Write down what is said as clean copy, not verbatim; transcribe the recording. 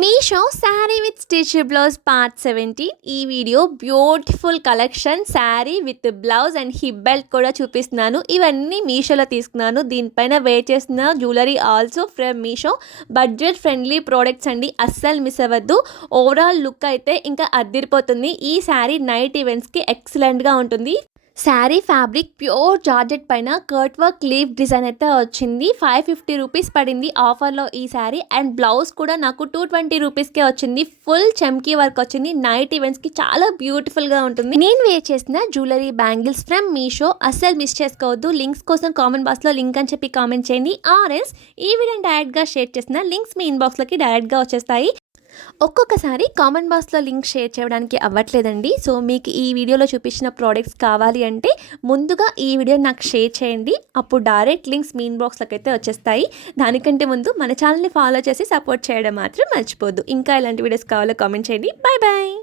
Meesho sari with stitch blouse part 17 ఈ video beautiful collection sari with blouse and hip belt కూడా చూపిస్తున్నాను. ఇవన్నీ మీషోలో తీసుకున్నాను. దీనిపైన వేర్ చేసిన jewellery also from Meesho. Budget friendly products అండి, అస్సలు మిస్ అవ్వద్దు. ఓవరాల్ లుక్ అయితే ఇంకా అద్దిరిపోతుంది. ఈ శారీ నైట్ ఈవెంట్స్కి ఎక్సలెంట్గా ఉంటుంది. శారీ ఫ్యాబ్రిక్ ప్యూర్ జార్జెట్ పైన కర్ట్ వర్క్ లీవ్ డిజైన్ అయితే వచ్చింది. 550 రూపీస్ పడింది ఆఫర్లో ఈ శారీ. అండ్ బ్లౌజ్ కూడా నాకు 220 రూపీస్కే వచ్చింది. ఫుల్ చమ్కీ వర్క్ వచ్చింది. నైట్ ఈవెంట్స్కి చాలా బ్యూటిఫుల్గా ఉంటుంది. నేను వేర్ చేసిన జ్యువెలరీ బ్యాంగిల్స్ ఫ్రమ్ మీషో. అస్సలు మిస్ చేసుకోవద్దు. లింక్స్ కోసం కామెంట్ బాక్స్లో లింక్ అని చెప్పి కామెంట్ చేయండి. ఆర్ఎల్స్ ఈ వీడియో డైరెక్ట్గా షేర్ చేసిన లింక్స్ మీ ఇన్బాక్స్లోకి డైరెక్ట్గా వచ్చేస్తాయి. ఒక్కొక్కసారి కామెంట్ బాక్స్లో లింక్ షేర్ చేయడానికి అవ్వట్లేదండి. సో మీకు ఈ వీడియోలో చూపించిన ప్రోడక్ట్స్ కావాలి అంటే ముందుగా ఈ వీడియో నాకు షేర్ చేయండి. అప్పుడు డైరెక్ట్ లింక్స్ మీ ఇన్బాక్స్లోకి అయితే వచ్చేస్తాయి. దానికంటే ముందు మన ఛానల్ని ఫాలో చేసి సపోర్ట్ చేయడం మాత్రం మర్చిపోద్దు. ఇంకా ఇలాంటి వీడియోస్ కావాలో కామెంట్ చేయండి. Bye bye.